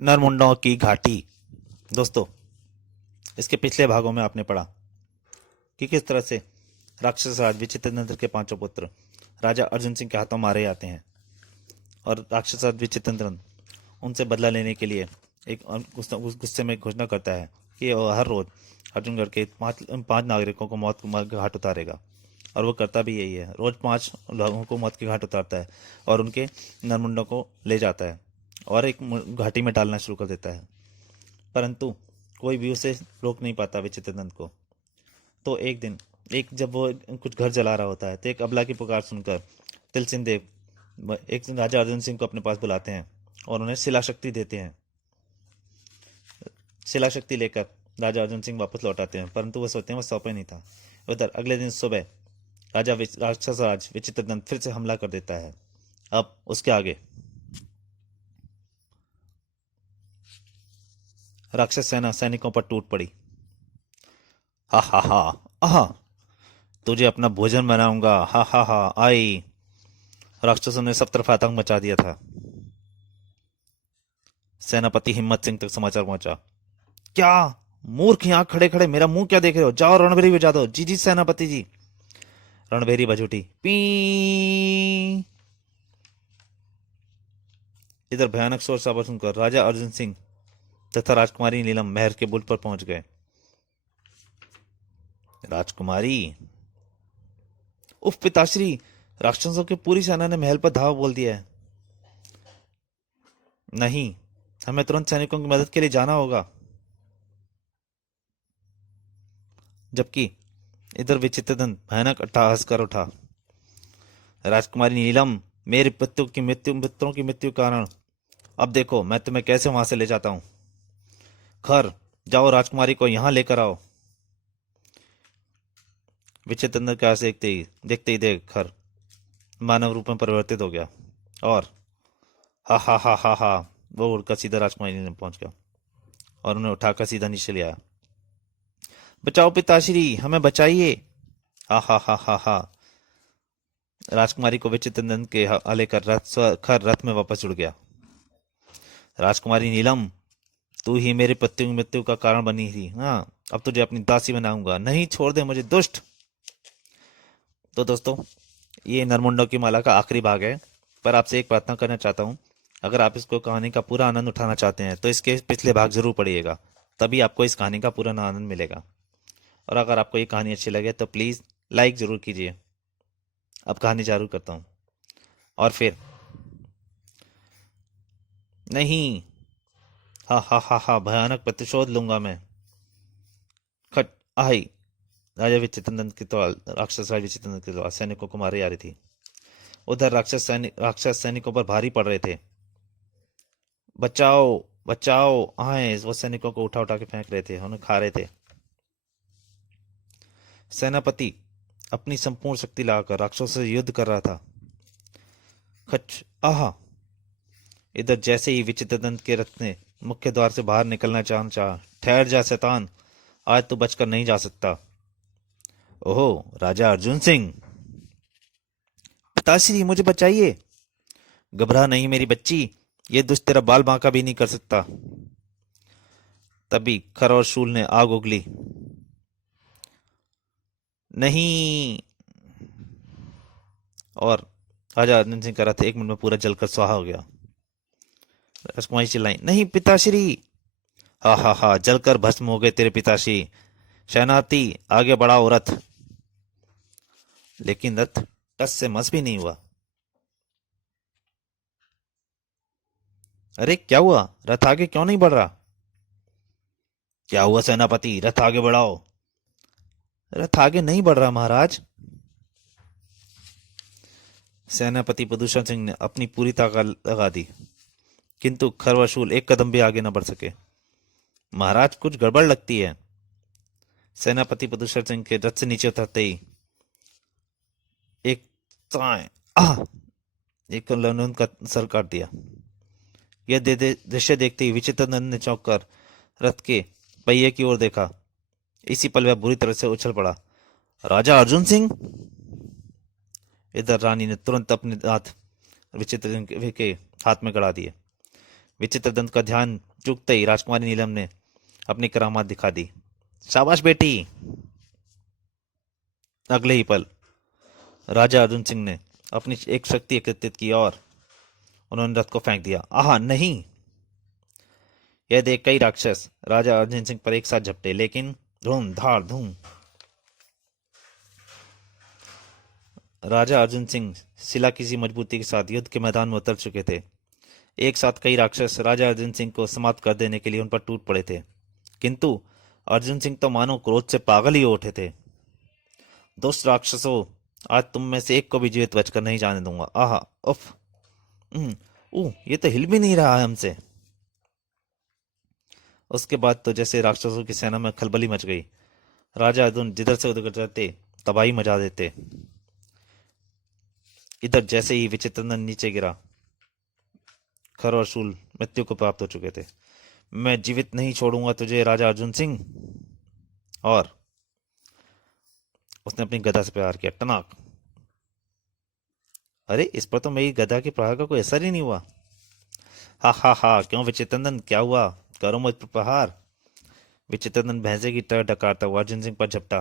नरमुंडों की घाटी। दोस्तों, इसके पिछले भागों में आपने पढ़ा कि किस तरह से राक्षस राज विचित्रनंद के पांचों पुत्र राजा अर्जुन सिंह के हाथों मारे जाते हैं और राक्षस राज विचित्रनंद उनसे बदला लेने के लिए एक गुस्से में घोषणा करता है कि वो हर रोज अर्जुनगढ़ के पांच नागरिकों को मौत के घाट उतारेगा। और वो करता भी यही है, रोज पांच लोगों को मौत के घाट उतारता है और उनके नरमुंडों को ले जाता है और एक घाटी में डालना शुरू कर देता है। परंतु कोई भी उसे रोक नहीं पाता विचित्रनंद को। तो एक दिन, एक जब वो कुछ घर जला रहा होता है तो एक अबला की पुकार सुनकर तिलसिन देव एक दिन राजा अर्जुन सिंह को अपने पास बुलाते हैं और उन्हें शिला शक्ति देते हैं। शिला शक्ति लेकर राजा अर्जुन सिंह वापस लौट आते हैं, परंतु वो सोचते हैं वो सौंपे नहीं था। उधर अगले दिन सुबह राक्षस राज विचित्रनंद फिर से हमला कर देता है। अब उसके आगे राक्षस सेना सैनिकों पर टूट पड़ी। हा हा हा, आहा, तुझे अपना भोजन बनाऊंगा, हा हा हा। आई राक्षसों ने सब तरफ आतंक मचा दिया था। सेनापति हिम्मत सिंह तक समाचार पहुंचा। क्या मूर्ख, यहां खड़े खड़े मेरा मुंह क्या देख रहे हो? जाओ रणभेरी बजा दो। जी जी सेनापति जी। रणभेरी बज उठी। पी। इधर भयानक शोर शराबा सुनकर राजा अर्जुन सिंह तथा राजकुमारी नीलम महल के बुर्ज पर पहुंच गए। राजकुमारी, उफ पिताश्री, राक्षसों की पूरी सेना ने महल पर धावा बोल दिया है। नहीं, हमें तुरंत सैनिकों की मदद के लिए जाना होगा। जबकि इधर विचित्रदंत भयानक अट्टहास कर उठा। राजकुमारी नीलम, मेरे मित्रों की मृत्यु कारण अब देखो मैं तुम्हें कैसे वहां से ले जाता हूं। खर, जाओ राजकुमारी को यहां लेकर आओ। विचित्रदंत के आस देखते ही देख खर मानव रूप में परिवर्तित हो गया और हा हा हा हा हा, वो उड़कर सीधा राजकुमारी नीलम पहुंच गया और उन्हें उठाकर सीधा नीचे ले आया। बचाओ पिताश्री, हमें बचाइए। हा हा हा हा हा। राजकुमारी को विचित्रनंद के लेकर खर रथ में वापस जुड़ गया। राजकुमारी नीलम, तू ही मेरे पतियों की मृत्यु का कारण बनी थी। हाँ, अब तुझे अपनी दासी बनाऊंगा। नहीं, छोड़ दे मुझे दुष्ट। तो दोस्तों, ये नरमुंडों की माला का आखिरी भाग है। पर आपसे एक प्रार्थना करना चाहता हूँ, अगर आप इसको कहानी का पूरा आनंद उठाना चाहते हैं तो इसके पिछले भाग जरूर पढ़िएगा, तभी आपको इस कहानी का पूरा आनंद मिलेगा। और अगर आपको ये कहानी अच्छी लगे तो प्लीज़ लाइक ज़रूर कीजिए। अब कहानी चालू करता हूँ। और फिर नहीं, हा हा हा हा, भयानक प्रतिशोध लूंगा मैं। खट आई राजा विचित्रनंद की तो राक्षस राज विचित्रनंद की तो सैनिकों को मारे जा रही थी। उधर राक्षस सैनिकों पर भारी पड़ रहे थे। बचाओ बचाओ, आए, वो सैनिकों को उठा उठा के फेंक रहे थे, उन्हें खा रहे थे। सेनापति अपनी संपूर्ण शक्ति लगाकर राक्षसों से युद्ध कर रहा था। खच आहा। इधर जैसे ही विचित्रदंत के रथ ने मुख्य द्वार से बाहर निकलना चाहा, ठहर जा शैतान, आज तो बचकर नहीं जा सकता। ओहो, राजा अर्जुन सिंह। पिताश्री, मुझे बचाइए। घबरा नहीं मेरी बच्ची, ये दुष्ट तेरा बाल बांका भी नहीं कर सकता। तभी खर और शूल ने आग उगली। नहीं। और राजा अर्जुन सिंह का रथ एक मिनट में पूरा जलकर स्वाहा हो गया। राजकुमारी चिल्लाई, नहीं पिताश्री। हा हा हा, जलकर भस्म हो गए तेरे पिताश्री। शहनाती, आगे बढ़ाओ रथ। लेकिन रथ टस से मस भी नहीं हुआ। अरे क्या हुआ, रथ आगे क्यों नहीं बढ़ रहा? क्या हुआ सेनापति, रथ आगे बढ़ाओ। रथ आगे नहीं बढ़ रहा महाराज। सेनापति प्रदूषण सिंह ने अपनी पूरी ताकत लगा दी, किंतु खरवशूल एक कदम भी आगे न बढ़ सके। महाराज, कुछ गड़बड़ लगती है। सेनापति प्रदूषण सिंह के रथ से नीचे उतरते ही एक साए आह, एक लौंडे का सर काट दिया। यह दृश्य देखते ही विचित्रनंद ने चौंक कर रथ के पहिए की ओर देखा। इसी पल वह बुरी तरह से उछल पड़ा। राजा अर्जुन सिंह। इधर रानी ने तुरंत अपने हाथ विचित्र के हाथ में गड़ा दिए। विचित्रदंत का ध्यान चूकते ही राजकुमारी नीलम ने अपनी करामात दिखा दी। शाबाश बेटी। अगले ही पल राजा अर्जुन सिंह ने अपनी एक शक्ति एकत्रित की और उन्होंने रथ को फेंक दिया। आहा नहीं। यह देख कई राक्षस राजा अर्जुन सिंह पर एक साथ झपटे, लेकिन धूम धाड़ धूम। राजा अर्जुन सिंह शिला की सी मजबूती के साथ युद्ध के मैदान में उतर चुके थे। एक साथ कई राक्षस राजा अर्जुन सिंह को समाप्त कर देने के लिए उन पर टूट पड़े थे, किंतु अर्जुन सिंह तो मानो क्रोध से पागल ही हो उठे थे। दुष्ट राक्षसों, आज तुम में से एक को भी जीवित बचकर नहीं जाने दूंगा। आहा उफ। ये तो हिल भी नहीं रहा है हमसे। उसके बाद तो जैसे राक्षसों की सेना में खलबली मच गई। राजा अर्जुन जिधर से उधर जाते तबाही मचा देते। इधर जैसे ही विचित्रनंदन नीचे गिरा, खर और शूल मृत्यु को प्राप्त हो चुके थे। मैं जीवित नहीं छोड़ूंगा तुझे राजा अर्जुन सिंह। और उसने अपनी गदा से प्रहार किया। टनाक। अरे इस पर तो मेरी गदा के प्रहार का कोई असर ही नहीं हुआ। हा हा हा, क्यों विचित्रनंदन, क्या हुआ? करो मुझ पर प्रहार। विचित्रनंदन भैंसे की तरह डकारता हुआ अर्जुन सिंह पर झपटा।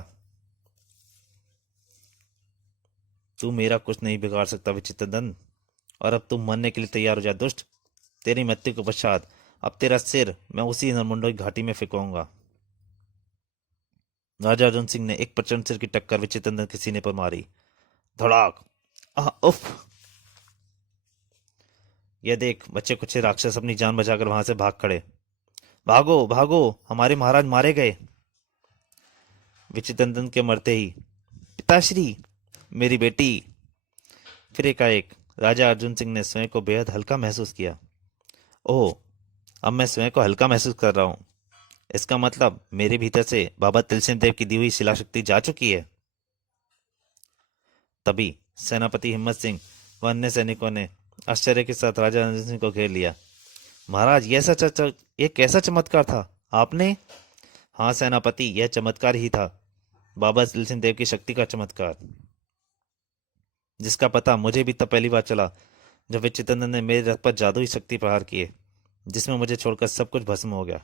तू मेरा कुछ नहीं बिगाड़ सकता विचित्रनंदन, और अब तुम मरने के लिए तैयार हो जा दुष्ट। तेरी मृत्यु के पश्चात अब तेरा सिर मैं उसी नरमुंडों की घाटी में फेंकूंगा। राजा अर्जुन सिंह ने एक प्रचंड सिर की टक्कर विचित्रनंदन के सीने पर मारी। धड़ाक। उफ। यह देख बच्चे कुछ राक्षस अपनी जान बचाकर वहां से भाग खड़े। भागो भागो, हमारे महाराज मारे गए। विचित्रनंदन के मरते ही, पिताश्री, मेरी बेटी। फिर एकाएक राजा अर्जुन सिंह ने स्वयं को बेहद हल्का महसूस किया। ओह, अब मैं स्वयं को हल्का महसूस कर रहा हूं। इसका मतलब मेरे भीतर से बाबा तिलसिंह देव की दी हुई शिला शक्ति जा चुकी है। तभी सेनापति हिम्मत सिंह व अन्य सैनिकों ने आश्चर्य के साथ राजा अर्जुन सिंह को घेर लिया। महाराज, ये कैसा चमत्कार था आपने? हाँ सेनापति, यह चमत्कार ही था। बाबा तिलसिंह देव की शक्ति का चमत्कार, जिसका पता मुझे भी तब पहली बार चला जब विचित्रनंदन ने मेरे रथ पर जादुई शक्ति प्रहार किए, जिसमें मुझे छोड़कर सब कुछ भस्म हो गया।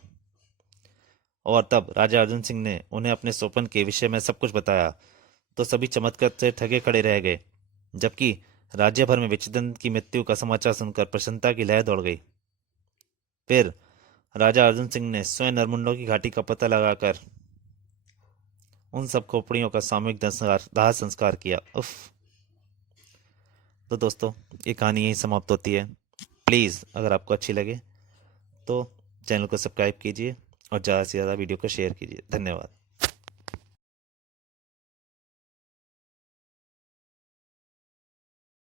और तब राजा अर्जुन सिंह ने उन्हें अपने स्वप्न के विषय में सब कुछ बताया, तो सभी चमत्कार से ठगे खड़े रह गए, जबकि राज्य भर में विचित्रनंदन की मृत्यु का समाचार सुनकर प्रसन्नता की लहर दौड़ गई। फिर राजा अर्जुन सिंह ने स्वयं नरमुंडों की घाटी का पता लगाकर उन सब खोपड़ियों का सामूहिक दाह संस्कार किया। उफ। तो दोस्तों, ये कहानी यहीं समाप्त होती है। प्लीज़ अगर आपको अच्छी लगे तो चैनल को सब्सक्राइब कीजिए और ज़्यादा से ज़्यादा वीडियो को शेयर कीजिए। धन्यवाद।